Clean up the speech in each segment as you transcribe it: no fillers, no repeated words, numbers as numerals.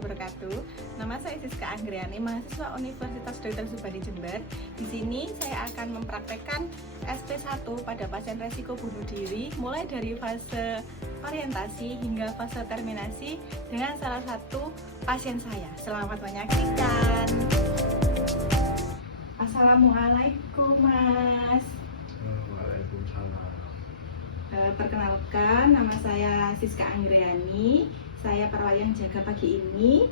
wabarakatuh. Nama saya Siska Anggriani, mahasiswa Universitas Dr. Subadi Jember. Di sini saya akan mempraktekkan SP1 pada pasien resiko bunuh diri, mulai dari fase orientasi hingga fase terminasi dengan salah satu pasien saya. Selamat menyaksikan. Assalamualaikum, Mas. Waalaikumsalam. Perkenalkan, nama saya Siska Anggriani. Saya perawat yang jaga pagi ini.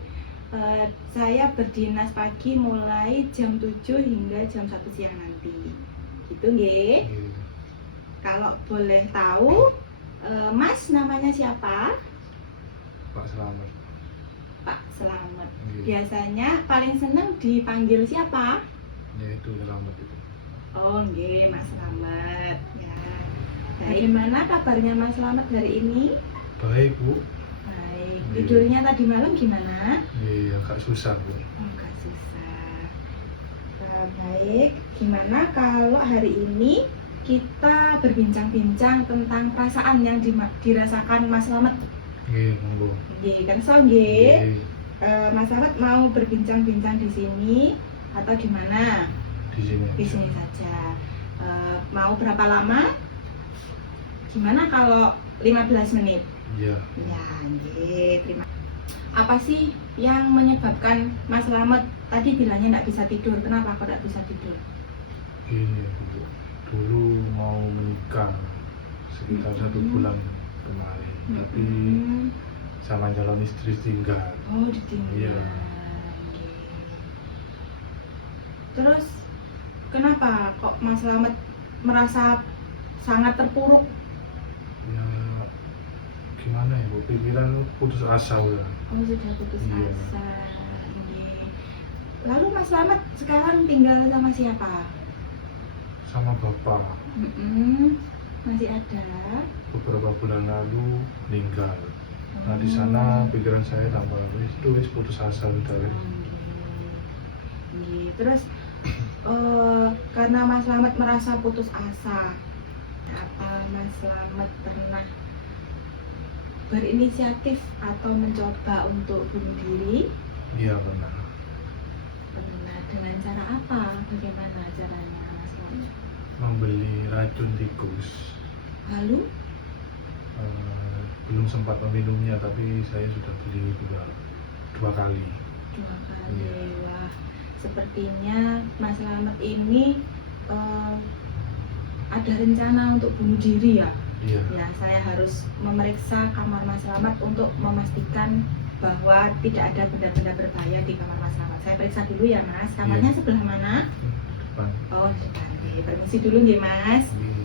Saya berdinas pagi mulai jam 7 hingga jam 1 siang nanti. Gitu nggih. Kalau boleh tahu, Mas namanya siapa? Pak Selamat. Pak Selamat. Iya. Biasanya paling senang dipanggil siapa? Ya itu Selamat itu. Oh nggih, Mas Selamat. Ya. Bagaimana kabarnya Mas Selamat hari ini? Baik Bu. Baik. Iya. Tidurnya tadi malam gimana? Iya agak susah Bu. Enggak susah. Baik, gimana kalau hari ini kita berbincang-bincang tentang perasaan yang dirasakan Mas Slamet? Iya monggo. Nggih, kan so nggih. Iya, Mas Slamet mau berbincang-bincang di sini atau gimana? di sini. Di sini saja. Mau berapa lama? Gimana kalau 15 menit? Iya. Ya, nggih, terima. Apa sih yang menyebabkan Mas Slamet tadi bilangnya nggak bisa tidur? Kenapa kok nggak bisa tidur? Ini Bu. Dulu mau menikah sekitar 1 bulan kemarin, tapi sama calon istri tinggal. Oh, ditinggal. Iya. Nggih. Terus kenapa kok Mas Slamet merasa sangat terpuruk? Ya gimana ya Bu, pikiran putus asa udah. Oh, sudah putus Iya. asa. Nggih. Lalu Mas Slamet sekarang tinggal sama siapa? Sama bapak. Masih ada. Beberapa bulan lalu meninggal. Nah di sana pikiran saya tambah wis putus asa sudah wis. Nggih. Terus karena Mas Slamet merasa putus asa, apa Mas Slamet pernah berinisiatif atau mencoba untuk bunuh diri? Iya benar. Pernah. Dengan cara apa? Bagaimana caranya Mas Slamet? Membeli racun tikus. Lalu? Belum sempat meminumnya tapi saya sudah beli dua kali. 2 kali. Iya. Wah, sepertinya Mas Slamet ini ada rencana untuk bunuh diri ya? Iya. Ya, saya harus memeriksa kamar Mas Slamet untuk memastikan bahwa tidak ada benda-benda berbahaya di kamar Mas Slamet. Saya periksa dulu ya Mas. Kamarnya Iya. sebelah mana? Depan. Oh, depan. Oke, permisi dulu nggih Mas. Iya.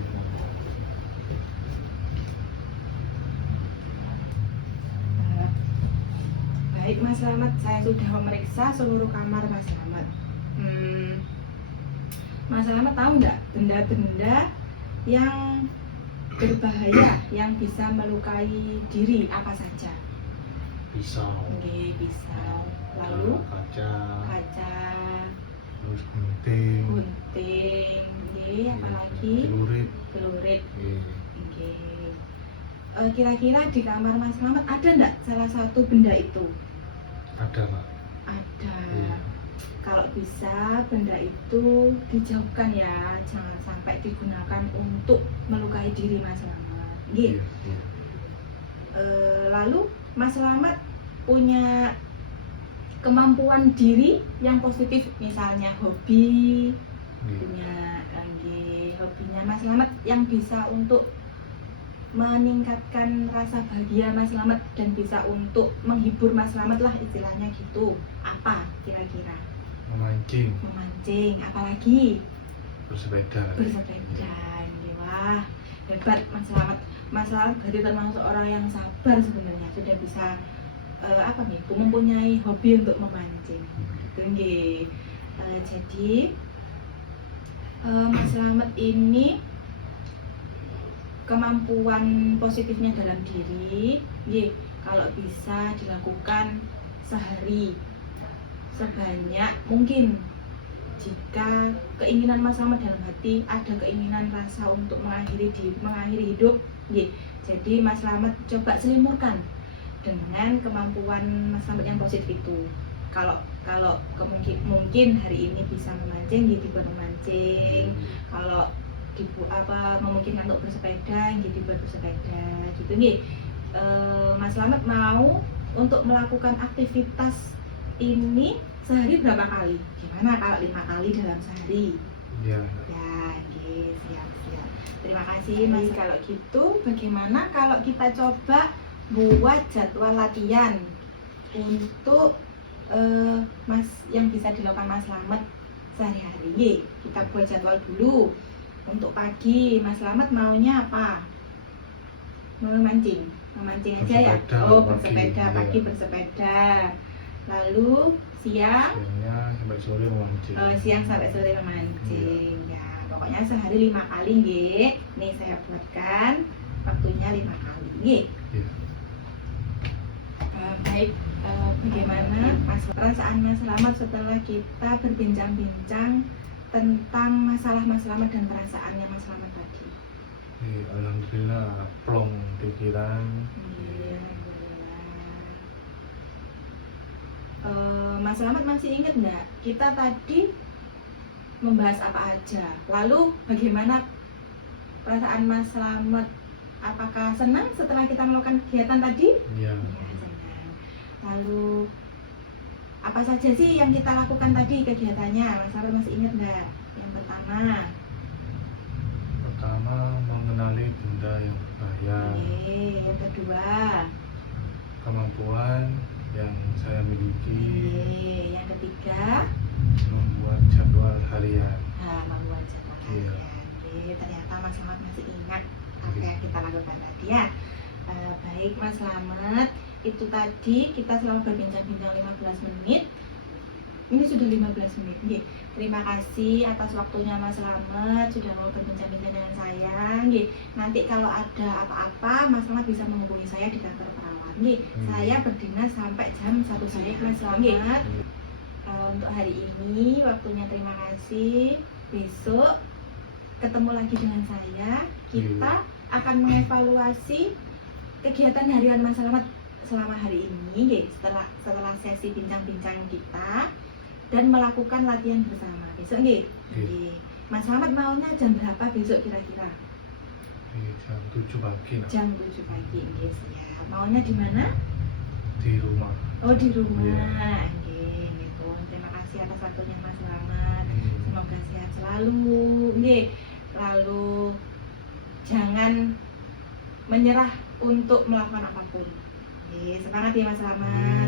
Baik Mas Slamet, saya sudah memeriksa seluruh kamar Mas Slamet. Mas Slamet tahu nggak benda-benda yang berbahaya yang bisa melukai diri apa saja? Pisau. Oke, pisau. Lalu Kaca. kaca, Terus gunting. gunting, nggih, apalagi Celurit. celurit. Iya. Nggih. Kira-kira di kamar Mas Slamet ada nggak salah satu benda itu? Ada Pak. Ada. Iya. Kalau bisa benda itu dijauhkan ya, jangan sampai digunakan untuk melukai diri Mas Slamet. Nggih. Iya. Iya. Lalu Mas Slamet punya kemampuan diri yang positif, misalnya hobi, Iya. punya hobinya Mas Slamet yang bisa untuk meningkatkan rasa bahagia Mas Slamet dan bisa untuk menghibur Mas Slamet lah istilahnya gitu. Apa kira-kira? Memancing. Memancing, apalagi Bersepeda. bersepeda. Wah, hebat Mas Slamet. Mas Slamet berarti termasuk orang yang sabar sebenarnya, sudah bisa mempunyai hobi untuk memancing. Itu nggih. Jadi Mas Slamet ini kemampuan positifnya dalam diri, nggih, kalau bisa dilakukan sehari sebanyak mungkin. Jika keinginan Mas Slamet dalam hati ada keinginan rasa untuk mengakhiri hidup, nggih, jadi Mas Slamet coba selimurkan dengan kemampuan Mas Slamet yang positif itu. Kalau mungkin hari ini bisa memancing, jadi buat memancing. Kalau memungkinkan untuk bersepeda, jadi buat bersepeda gitu nih. Mas Slamet mau untuk melakukan aktivitas ini sehari berapa kali? Gimana kalau 5 kali dalam sehari? Ya. Ya, oke, siap. Terima kasih Mas. Kalau gitu, bagaimana kalau kita coba buat jadwal latihan untuk Mas yang bisa dilakukan Mas Slamet sehari-hari? Kita buat jadwal dulu. Untuk pagi, Mas Slamet maunya apa? Memancing aja ya? Oh, bersepeda, pagi bersepeda. Lalu Siangnya sampai sore memancing. Siang sampai sore memancing. Ya, pokoknya sehari 5 kali nggih. Nih saya buatkan waktunya 5 kali nggih. Iya. Baik, bagaimana perasaan Mas Slamet setelah kita berbincang-bincang tentang masalah Mas Slamet dan perasaannya Mas Slamet tadi? Alhamdulillah plong pikiran. Mas Slamet masih ingat nggak kita tadi membahas apa aja? Lalu bagaimana perasaan Mas Slamet? Apakah senang setelah kita melakukan kegiatan tadi? Iya. Ya, senang. Lalu apa saja sih yang kita lakukan tadi kegiatannya? Mas Slamet masih ingat nggak? Yang pertama mengenali benda yang berbahaya. Yang kedua, kemampuan yang saya miliki. yang ketiga, membuat jadwal harian. Membuat jadwal harian. Ternyata Mas Slamet masih ingat apa yang kita lakukan tadi ya. Baik Mas Slamet, itu tadi kita selama berbincang-bincang 15 menit. Ini sudah 15 menit. Nggih. Terima kasih atas waktunya Mas Slamet sudah mau berbincang-bincang dengan saya. Nggih. Nanti kalau ada apa-apa Mas Slamet bisa menghubungi saya di kantor perawat. Nggih. Saya berdinas sampai jam 1 siang Mas Slamet. Untuk hari ini waktunya terima kasih. Besok ketemu lagi dengan saya. Kita akan mengevaluasi kegiatan harian Mas Slamet selama hari ini, nggih. Setelah sesi bincang-bincang kita dan melakukan latihan bersama besok nggih. Mas Slamet maunya jam berapa besok kira-kira? Jam 7 pagi. Jam 7 pagi nggih, siap. Maunya di mana? Di rumah. Oh, di rumah. Nggih, gitu. Terima kasih atas waktunya Mas Slamet. Semoga sehat selalu. Nggih. Lalu jangan menyerah untuk melakukan apapun. Semangat ya Mas Slamet.